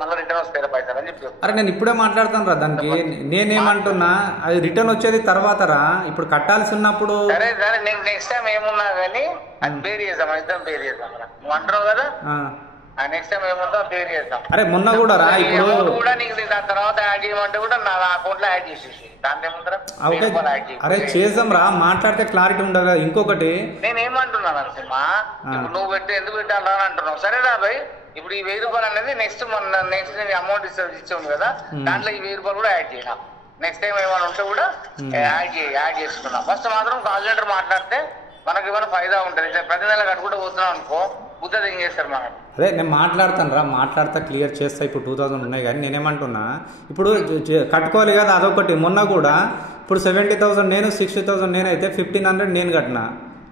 మళ్ళీ రిటర్న్ వస్తాయి పైసలు అని చెప్పి. అరే నేను ఇప్పుడే మాట్లాడతాను రా దానికి. నేనేమంటున్నా అది రిటర్న్ వచ్చేది తర్వాత రా, ఇప్పుడు కట్టాల్సి ఉన్నప్పుడు. సరే సరే నీకు నెక్స్ట్ టైం ఏమున్నా కానీ అది పేరు చేద్దాం, ఇద్దరం పేరు చేద్దాం రా. నువ్వు అంటున్నావు కదా నెక్స్ట్ టైం ఏముందో పేరు చేద్దాం. అరే మొన్న కూడా రా, ఇప్పుడు కూడా నీకు దాని తర్వాత యాడ్ చేయమంటే కూడా నా అకౌంట్ లో యాడ్ చేసేసి దాని ఏముంటారా. అరే చేద్దాం రా, మాట్లాడితే క్లారిటీ ఉండదు కదా. ఇంకొకటి నేనేమంటున్నాను నరసింహ, ఇప్పుడు నువ్వు పెట్టి ఎందుకు పెట్టాలా అని అంటున్నావు. సరే రా భయ్, ఇప్పుడు ఈ 1000 రూపాయలు అనేది నెక్స్ట్ అమౌంట్ ఇచ్చాము కదా, దాంట్లో ఈ 1000 రూపాయలు కూడా యాడ్ చేయనా. నెక్స్ట్ టైం ఏమైనా ఉంటే కూడా యాడ్ చేసుకున్నాం. ఫస్ట్ మాత్రం కాల్ సెంటర్ మాట్లాడితే మనకి ఏమైనా ఫైదా ఉంటుంది. ప్రతి నెల కట్టుకుంటూ పోతున్నాం అనుకో బుద్ధ ఏం చేస్తారు మనకి. అదే నేను మాట్లాడతాను రా, మాట్లాడతా క్లియర్ చేస్తా. ఇప్పుడు 2000 ఉన్నాయి కానీ నేనేమంటున్నా, ఇప్పుడు కట్టుకోవాలి కదా అదొకటి. మొన్న కూడా ఇప్పుడు 70,000 నేను, 60,000 నేనైతే 1,500 నేను కట్టినా,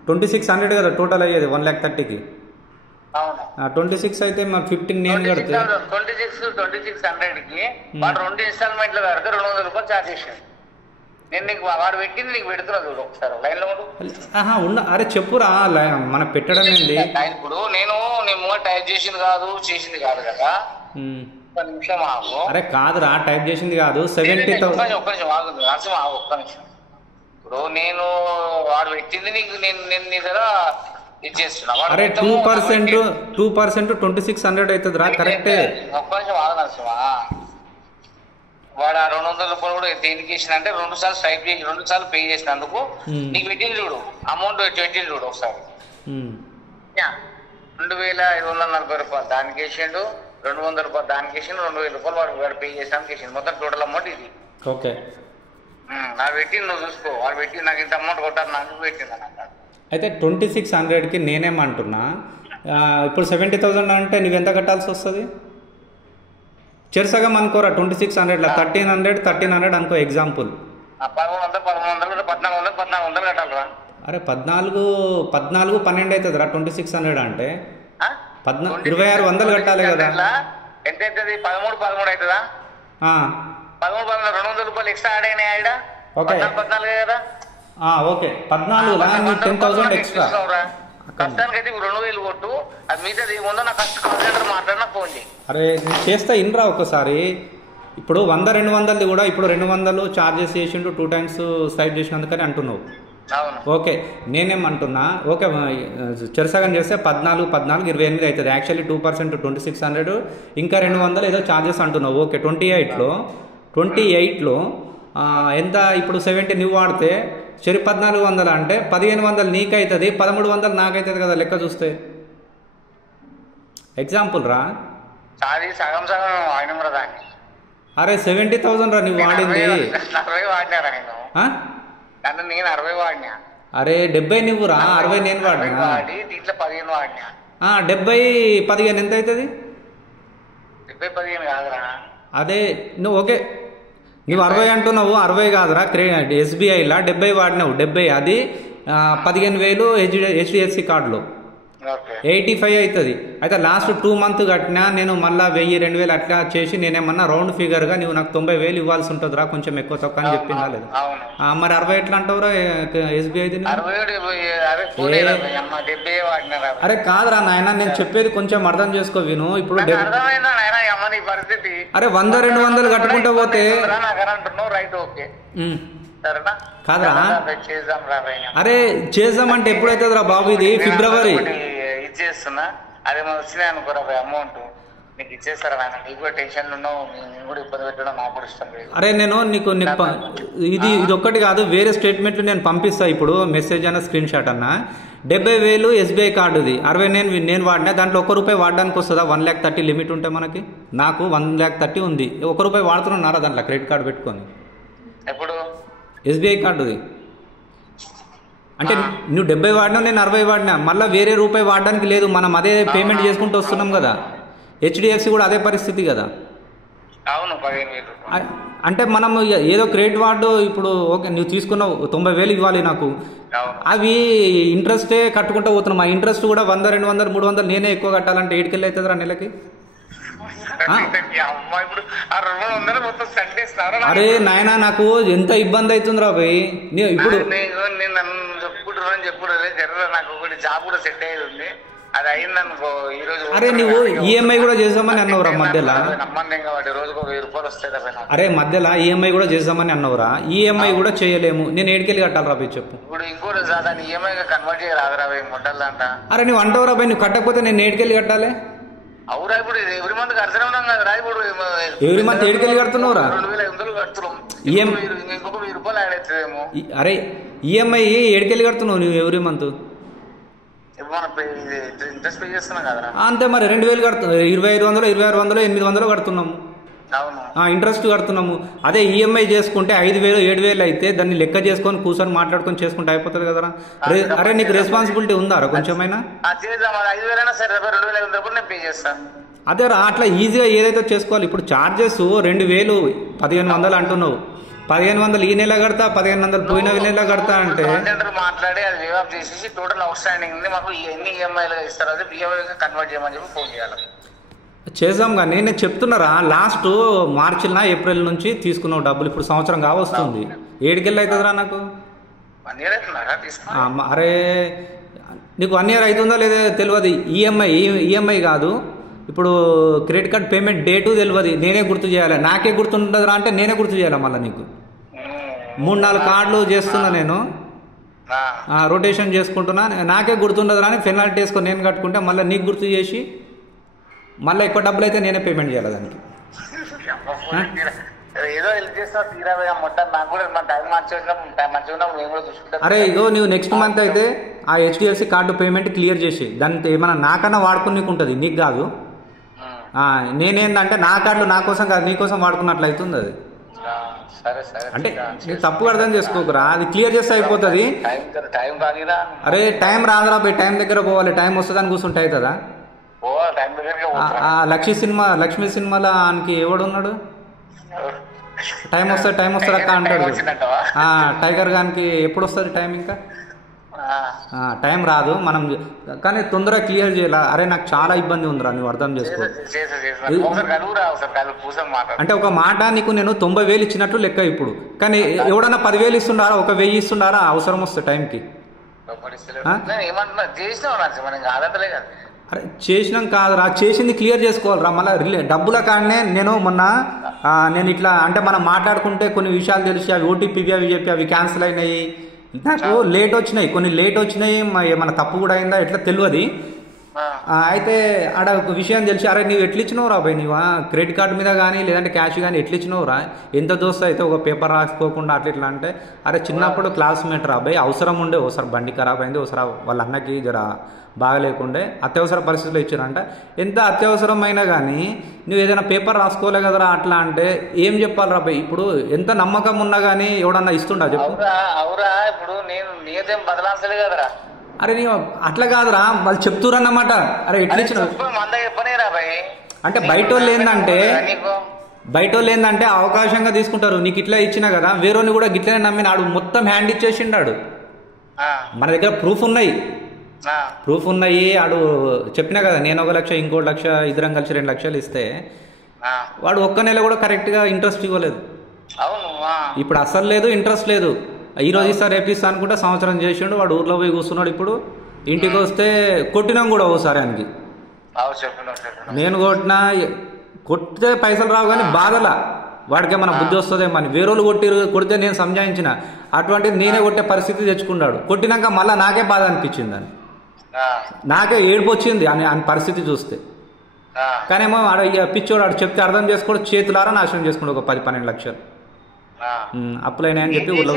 2,600 కదా టోటల్ అయ్యేది 1,30,000కి. 26 అయితే 15 నేను కడితే 2600కి వాడు 2 ఇన్స్టాల్మెంట్లు కడితే 200 రూపాయలు ఛార్జ్ చేసాడు. నేను నీకు వాడు పెట్టింది నీకు పెడుతున్నా చూడు ఒకసారి లైన్ లో ఉన్న. అరే చెప్పురా, మనకు పెట్టడం ఏంది. ఇప్పుడు నేను టైప్ చేసింది కాదు కదా. ఒక్క నిమిషం ఆగు. అరే కాదురా, టైప్ చేసింది కాదు. 70,000 ఒక్క నిమిషం ఆగు నరసింహ, ఒక్క నిమిషం. ఇప్పుడు నేను వాడు పెట్టింది నీకు నేను నీ దగ్గర ఇచ్చేస్తున్నా. అరే 2% 2,600 అవుతుంది రా, కరెక్టే. ఒక్క నిమిషం ఆగు నరసింహ. వాడు ఆ 200 రూపాయలు కూడా దేనికి ఇచ్చిన అంటే 2 సార్లు స్ట్రైక్ చేసి 2 సార్లు పే చేసినందుకు నీకు పెట్టింది చూడు అమౌంట్ 20 చూడు ఒకసారి. 2,540 రూపాయలు దానికి వేసిండు, 200 రూపాయలు దానికి వేసిండు, 2,000 రూపాయలు వాడు పే చేసినానికి వేసిండు. మొత్తం టోటల్ అమౌంట్ ఇది. ఓకే నాకు పెట్టింది నువ్వు చూసుకో. వాడు పెట్టి నాకు ఇంత అమౌంట్ కొట్టారు నాకు పెట్టింది అన్నమాట. అయితే 2,600కి నేనేమంటున్నా, ఇప్పుడు 70,000 అంటే నువ్వెంత కట్టాల్సి వస్తుంది? చెరసగం అనుకోరా 2,600లో 1,300 అనుకో ఎగ్జాంపుల్. 1,300 1,400 కట్టాలరా. అరే 14 12 అవుతుంది రా 2,600 అంటే 2,600 కట్టాలి కదా. ఎంత అవుతుంది? 13 అవుతుందా? 13 200 రూపాయలు ఎక్స్ట్రా యాడ్ అయినాయి ఆడ. ఓకే 14 కదా. Okay 14 10,000 extra. కష్టానికి అయితే 2,000 కొట్టు, అది మీద ఏముందో నాకు కష్ట కాల్ సెంటర్ మాట్లాడినా ఫోన్ చేయి. అరే నేను చేస్తా ఇన్రా ఒకసారి. ఇప్పుడు 100 200 కూడా ఇప్పుడు 200 చార్జెస్ చేసిండు 2 టైమ్స్ స్ట్రైక్ చేసినందుకని అంటున్నావు. ఓకే నేనేమంటున్నా, ఓకే చెరసగం చేస్తే 14 28 అవుతుంది. యాక్చువల్లీ 2% 2,600 ఇంకా 200 ఏదో చార్జెస్ అంటున్నావు. ఓకే 28లో ఎంత ఇప్పుడు 70 నువ్వు వాడితే సరే 1,400 అంటే 1,500 నీకైతుంది, 1,300 నాకైతుంది కదా లెక్క చూస్తే. ఎగ్జాంపుల్ రా. సగం వాడిన దాన్ని. అరే 70,000 రా నువ్వు వాడింది. 40 వాడినారా నేను? నేను 60 వాడినా. అరే 70 నువ్వు రా, 60 నేను వాడినా. దీంట్లో 15 వాడినా. 70 15 ఎంత అవుతుంది? 70 15 కాదురా. అదే నువ్వు ఓకే నువ్వు 60 అంటున్నావు, 60 కాదురా. SBIలో 70 వాడినావు, 70 అది 15,000 HDFC కార్డులో 85 అవుతుంది. అయితే లాస్ట్ 2 మంత్ కట్టినా నేను మళ్ళీ 1,000 2,000 అట్లా చేసి నేనేమన్నా రౌండ్ ఫిగర్గా నువ్వు నాకు 90,000 ఇవ్వాల్సి ఉంటుంది రా, కొంచెం ఎక్కువ తక్కువ అని చెప్పిందా లేదు. మరి 60 ఎట్లా అంటావురా SBIది? అరే కాదురా నాయన, నేను చెప్పేది కొంచెం అర్థం చేసుకో విను. ఇప్పుడు అరే 100 200 కట్టుకుంటూ పోతే కాదురా. అరే చేద్దామంటే ఎప్పుడైతుంది రా బాబు? ఇది ఫిబ్రవరి ఇచ్చేస్తున్నా. అదే వచ్చినాయి అనుకోరా అమౌంట్ నీకు ఇచ్చేస్తారా నాయన. నీకు కూడా టెన్షన్ ఉన్నావు, నేను కూడా ఇబ్బంది పెట్టడం నాకు కూడా ఇష్టం లేదు. అరే నేను నీకు ఇది ఒక్కటి కాదు, వేరే స్టేట్మెంట్లు నేను పంపిస్తా. ఇప్పుడు మెసేజ్ అన్న స్క్రీన్ షాట్ అన్న 70,000 SBI కార్డుది, 60 నేను వాడినా. దాంట్లో ₹1 వాడడానికి వస్తుందా? 1,30,000 లిమిట్ ఉంటే మనకి. నాకు 1,30,000 ఉంది, ₹1 వాడుతున్నారా దాంట్లో క్రెడిట్ కార్డు పెట్టుకొని? ఎప్పుడు SBI కార్డుది అంటే నువ్వు 70 వాడినా, నేను 60 వాడినా, మళ్ళీ వేరే రూపాయి వాడడానికి లేదు. మనం అదే పేమెంట్ చేసుకుంటూ వస్తున్నాం కదా. HDFC కూడా అదే పరిస్థితి కదా. అంటే మనం ఏదో క్రెడిట్ కార్డు ఇప్పుడు ఓకే నువ్వు తీసుకున్నావు 90,000 ఇవ్వాలి నాకు, అవి ఇంట్రెస్టే కట్టుకుంటూ పోతున్నాం. ఆ ఇంట్రెస్ట్ కూడా 100 200 300 నేనే ఎక్కువ కట్టాలంటే 7,000 అవుతుంది రా నెలకి. అరే నాయన నాకు ఎంత ఇబ్బంది అవుతుంది రా భయ్. ఇప్పుడు చెప్పుకుంటున్నా నాకు ఒకటి జాబ్ కూడా సెట్ అయ్యేది ఉంది. అది అయిందనుకో ఈ రోజు. అరే నువ్వు ఈఎంఐ కూడా చేసామని అన్నవురా మధ్యలో. నమ్మకం కాబట్టి రోజుకు 1000 రూపాయలు వస్తాయి. అరే మధ్యలో ఈఎంఐ కూడా చేసామని అన్నవురా. ఈఎంఐ కూడా చేయలేము. నేను ఏడుకెళ్ళి కట్టాలి రాబోయ్ చెప్పు. ఇప్పుడు ఇంకోటి దాన్ని ఈఎంఐ కన్వర్ట్ చేయరాదు రాబోయ్ మొట్టలంట. అరే నువ్వు అంటావు రాబాయ్, నువ్వు కట్టకపోతే నేను ఏడుకెళ్ళి కట్టాలి. అవురా ఇప్పుడు ఎవ్రీ మంత్ కడుతూనే ఉన్నాం కదా. ఇప్పుడు ఎవ్రీ మంత్ ఏడుకెళ్ళి కడుతున్నావురా. 2500 కడుతున్నాం. ఇంకొక 1000 రూపాయలు యాడ్ అవుతుందేమో. అరే ఈఎంఐ ఏడుకెళ్ళి కడుతున్నావు నువ్వు ఎవ్రీ మంత్? ఇంట్రెస్ట్ పే చేస్తున్నాం కదా. అంతే మరి 2000 కడుతున్నావు. 2500, 2600, 800 కడుతున్నాము. ఇంట్రెస్ట్ కడుతున్నాము. అదే ఈఎంఐ చేసుకుంటే 5000, 7000 అయితే దాన్ని లెక్క చేసుకొని కూర్చొని మాట్లాడుకొని చేసుకుంటే అయిపోతుంది కదరా. అరే నీకు రెస్పాన్సిబిలిటీ ఉందా కొంచెమైనా? అదే రా, అట్లా ఈజీగా ఏదైతే చేసుకోవాలి. ఇప్పుడు చార్జెస్ 2000, 1500 అంటున్నావు. 1500 ఈ నెల కడతా, 1500 పోయిన నెల కడతా అంటే మాట్లాడి అది వేవ్ ఆఫ్ చేసేసి టోటల్ అవుట్ స్టాండింగ్ ఉంది మాకు ఎన్ని ఈఎంఐలు ఇస్తారు అది ఈఎంఐ కన్వర్ట్ చేయమని చెప్పి ఫోన్ చేయాలి. చేసాం కానీ నేను చెప్తున్నారా, లాస్ట్ మార్చిలో ఏప్రిల్ నుంచి తీసుకున్నావు డబ్బులు. ఇప్పుడు సంవత్సరం కావస్తుంది. 7 అవుతుందిరా నాకు. 1 year అవుతుందా? అరే నీకు 1 year అవుతుందా లేదా తెలియదు. ఈఎంఐ కాదు, ఇప్పుడు క్రెడిట్ కార్డ్ పేమెంట్ డేటు తెలియదు. నేనే గుర్తు చేయాలి. నాకే గుర్తుంటుందిరా అంటే నేనే గుర్తు చేయాలి మళ్ళీ నీకు. 3-4 కార్డులు చేస్తున్నా నేను, రొటేషన్ చేసుకుంటున్నా. నాకే గుర్తుండదురా అని పెనాల్టీ వేసుకొని నేను కట్టుకుంటే మళ్ళీ నీకు గుర్తు చేసి మళ్ళీ ఎక్కువ డబ్బులు అయితే నేనే పేమెంట్ చేయాలి దానికి. ఏదో హెల్ప్ చేస్తా తీరా మొత్తం నాకు కూడా టైం మంచిగా మేము కూడా చూసుకుంటాం. అరే ఇగో నువ్వు నెక్స్ట్ మంత్ అయితే ఆ హెచ్డిఎఫ్సి కార్డు పేమెంట్ క్లియర్ చేసి దానికి ఏమైనా నాకన్నా వాడుకునేకు ఉంటుంది, నీకు కాదు. నేనేందంటే నా కార్డులు నా కోసం కాదు నీకోసం వాడుకున్నట్లు అవుతుంది అది. అంటే నీకు తప్పు అర్థం చేసుకోకురా, అది క్లియర్ చేస్తే అయిపోతుంది. అరే టైం రాదురా పోయి, టైం దగ్గర పోవాలి. టైం వస్తుందని కూర్చుంటే అవుతుందా? లక్ష్మీ సినిమాలో ఆయనకి ఎవడున్నాడు, టైం వస్తుంది అక్క అంటాడు. టైగర్ గానికి ఎప్పుడు వస్తుంది టైం? ఇంకా టైం రాదు. మనం కానీ తొందరగా క్లియర్ చేయాలి. అరే నాకు చాలా ఇబ్బంది ఉందిరా, నువ్వు అర్థం చేసుకో. అంటే ఒక మాట నీకు నేను 90,000 ఇచ్చినట్లు లెక్క ఇప్పుడు. కానీ ఎవడన్నా 10,000 ఇస్తుండారా, 1000 ఇస్తుండారా అవసరం వస్తే టైంకి? అరే చేసినాం కాదురా, చేసింది క్లియర్ చేసుకోవాలిరా. మళ్ళీ డబ్బుల కాడనే నేను ఇట్లా అంటే మనం మాట్లాడుకుంటే కొన్ని విషయాలు తెలిసి అవి ఓటీపీ అవి చెప్పి అవి క్యాన్సిల్ అయినాయి. నాకు లేట్ వచ్చినాయి, కొన్ని లేట్ వచ్చినాయి. ఏమన్నా తప్పు కూడా అయిందా ఎట్లా తెలియదు. అయితే ఆడ ఒక విషయం తెలిసి, అరే నువ్వు ఎట్లా ఇచ్చినావు రా బాయ్, నువ్వు క్రెడిట్ కార్డు మీద కానీ లేదంటే క్యాష్ కానీ ఎట్లా ఇచ్చినావు రా, ఎంత దోస్తు అయితే ఒక పేపర్ రాసుకోకుండా అట్లా ఇట్లా అంటే, అరే చిన్నప్పుడు క్లాస్మేట్ రా బాయ్, అవసరం ఉండే. ఒకసారి బండి ఖరాబ్ అయింది, ఒకసారి వాళ్ళ అన్నకి జర బాగలేకుండే, అత్యవసర పరిస్థితుల్లో ఇచ్చారంట. ఎంత అత్యవసరమైనా కానీ నువ్వు ఏదైనా పేపర్ రాసుకోలే కదరా అట్లా అంటే ఏం చెప్పాలి రా బాయ్? ఇప్పుడు ఎంత నమ్మకం ఉన్నా కానీ ఎవడన్నా ఇస్తుండా చెప్పు? అరే నీ అట్లా కాదురా, వాళ్ళు చెప్తురన్నమాట. అరే ఎట్లా ఇచ్చిన అంటే బయట వాళ్ళు ఏంటంటే అవకాశంగా తీసుకుంటారు. నీకు ఇట్లా ఇచ్చినా కదా, వేరేని కూడా గిట్లనే నమ్మినాడు, మొత్తం హ్యాండ్ ఇచ్చేసిండాడు. మన దగ్గర ప్రూఫ్ ఉన్నాయి. ఆడు చెప్పినా కదా, నేను 1 లక్ష ఇంకో 1 లక్ష ఇద్దరం కలిసి 2 లక్షలు ఇస్తే వాడు ఒక్క నెల కూడా కరెక్ట్గా ఇంట్రెస్ట్ ఇవ్వలేదు. ఇప్పుడు అసలు లేదు, ఇంట్రెస్ట్ లేదు. ఈ రోజు ఇస్తా రేపు ఇస్తా అనుకుంటే సంవత్సరం చేసిండు. వాడు ఊర్లో పోయి కూర్చున్నాడు. ఇప్పుడు ఇంటికి వస్తే కొట్టినాం కూడా ఓసారి ఆయనకి. నేను కొట్టితే పైసలు రావు కానీ బాధలా వాడికి ఏమైనా బుద్ధి వస్తుందేమని. వేరే వాళ్ళు కొడితే నేను సంజాయించిన, అటువంటిది నేనే కొట్టే పరిస్థితి తెచ్చుకున్నాడు. కొట్టినాక మళ్ళీ నాకే బాధ అనిపించింది అని, నాకే ఏడుపు వచ్చింది అని పరిస్థితి చూస్తే. కానీ ఏమో పిచ్చోడు ఆడు చెప్తే అర్థం చేసుకోవడం, చేతులారా నాశనం చేసుకున్నాడు ఒక 10-12 లక్షలు అప్పులైనాయని చెప్పి ఊళ్ళో.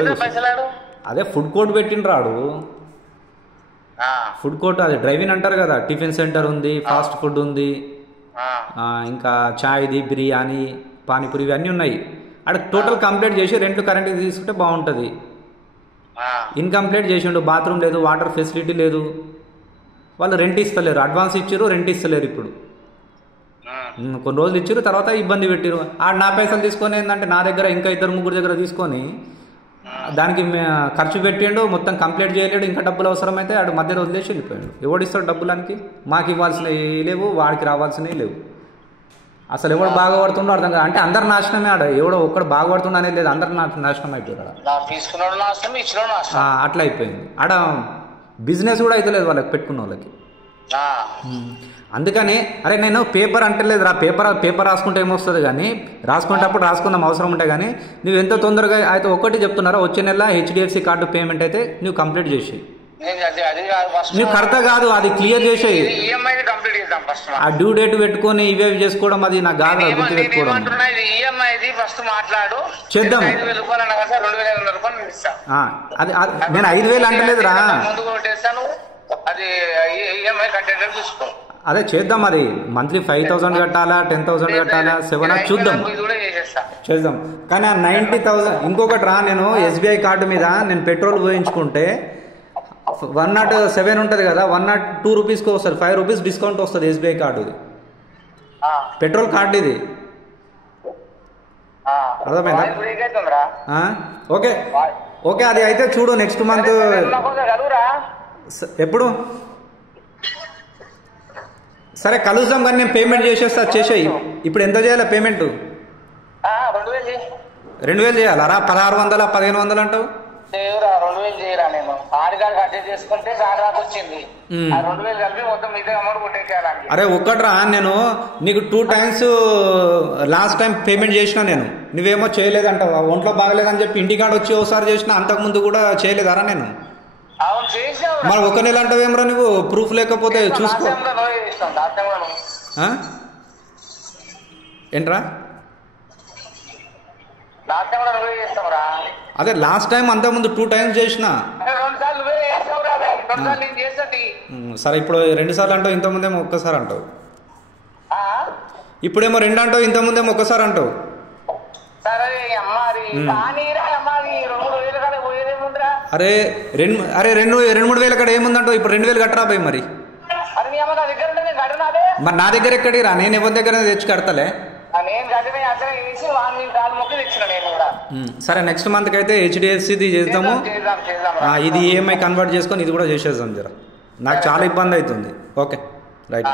అదే ఫుడ్ కోర్ట్ పెట్టిండ్రాడు. ఫుడ్ కోర్ట్ అది డ్రైవింగ్ అంటారు కదా, టిఫిన్ సెంటర్ ఉంది, ఫాస్ట్ ఫుడ్ ఉంది, ఇంకా చాయ్ది, బిర్యానీ, పానీపూరి ఇవన్నీ ఉన్నాయి. అక్కడ టోటల్ కంప్లీట్ చేసి రెంట్ కరెంట్కి తీసుకుంటే బాగుంటుంది. ఇన్కంప్లీట్ చేసిండు, బాత్రూమ్ లేదు, వాటర్ ఫెసిలిటీ లేదు. వాళ్ళు రెంట్ ఇస్తలేరు, అడ్వాన్స్ ఇచ్చారు, రెంట్ ఇస్తలేరు. ఇప్పుడు కొన్ని రోజులు ఇచ్చారు, తర్వాత ఇబ్బంది పెట్టారు. నా పైసలు తీసుకొని ఏంటంటే నా దగ్గర ఇంకా 2-3 దగ్గర తీసుకొని దానికి ఖర్చు పెట్టిండు, మొత్తం కంప్లీట్ చేయలేడు. ఇంకా డబ్బులు అవసరమైతే ఆడు మధ్యలో వదిలేసి వెళ్ళిపోయాడు. ఎవడిస్తాడు డబ్బులకి? మాకు ఇవ్వాల్సినవి లేవు, వాడికి రావాల్సినవి లేవు. అసలు ఎవడు బాగుపడుతుండో అర్థం కాదు. అంటే అందరు నాశనమే. ఆడ ఎవడో ఒక్కడు బాగుపడుతుండ అనేది లేదు, అందరు నాశనం అయిపోయాడు. అట్లా అయిపోయింది. ఆడ బిజినెస్ కూడా అయితే లేదు వాళ్ళకి, పెట్టుకున్న వాళ్ళకి. అందుకని అరే నేను పేపర్ అంటలేదురా, పేపర్ రాసుకుంటే ఏమొస్తుంది కానీ రాసుకునేటప్పుడు రాసుకుందాం అవసరం ఉంటే కానీ నువ్వు ఎంత తొందరగా అయితే ఒకటి చెప్తున్నారా, వచ్చే నెల హెచ్డిఎఫ్సి కార్డు పేమెంట్ అయితే నువ్వు కంప్లీట్ చేసి నువ్వు కడతా కాదు అది క్లియర్ చేసేయి. ఆ డ్యూ డేట్ పెట్టుకొని ఇవే చేసుకోవడం అది నాకు కాదు, గుర్తు పెట్టుకోవడం చేద్దాం. అది నేను 5,000 అంటలేదురా, అదే చేద్దాం. అది మంత్లీ 5,000 కట్టాలా 10,000 కట్టాలా 7 చూద్దాం చేద్దాం. కానీ ఆ 90,000 ఇంకొకటి రా, నేను ఎస్బీఐ కార్డు మీద నేను పెట్రోల్ పోయించుకుంటే 107 ఉంటుంది కదా, 102 రూపీస్కి వస్తుంది, 5 రూపీస్ డిస్కౌంట్ వస్తుంది ఎస్బీఐ కార్డు. ఇది పెట్రోల్ కార్డు ఇది, అర్థమైందా? ఓకే ఓకే అది అయితే చూడు నెక్స్ట్ మంత్ ఎప్పుడు సరే కలుద్దాం. కానీ నేను పేమెంట్ చేసేస్తా, చేసేయి. ఇప్పుడు ఎంత చేయాలి పేమెంట్? 2,000 చేయాలా రా? 1,600 1,500 అంటావు? 2,000 చేయరా, నేను ఆడిగాడు కట్టేసి చేసుకుంటే చాలా వచ్చింది. 2,000 కలిపి మొత్తం మిగతా అమౌంట్ కొట్టేసేయాలి. అరే ఒక్కట్రా, నేను నీకు 2 times లాస్ట్ టైం పేమెంట్ చేసినా, నేను నువ్వేమో చేయలేదంటావు, ఒంట్లో బాగలేదని చెప్పి ఇంటికాడ వచ్చి ఒకసారి చేసినా, అంతకుముందు కూడా చేయలేదారా నేను? మరి 1 నెల అంటావేమరా నువ్వు? ప్రూఫ్ లేకపోతే చూసుకో. ఏంట్రా అదే లాస్ట్ టైం అంతకుముందు 2 times చేసిన. సరే ఇప్పుడు 2 సార్లు అంటావు, ఇంతకుముందేమో ఒక్కసారి అంటావు. ఇప్పుడేమో 2 అంటావు, ఇంతకుముందేమో ఒక్కసారి అంటావు. అరే 2-3 వేల కాడ ఏముందంటావు? ఇప్పుడు 2,000 కట్టరా పోయి. మరి నా దగ్గర ఎక్కడిరా? నేను ఎవరి దగ్గర తెచ్చి కడతలే. సరే నెక్స్ట్ మంత్కి అయితే హెచ్డిఎఫ్సిది చేద్దాము. ఇది ఈఎంఐ కన్వర్ట్ చేసుకొని ఇది కూడా చేసేద్దాం జర. నాకు చాలా ఇబ్బంది అవుతుంది. Okay right.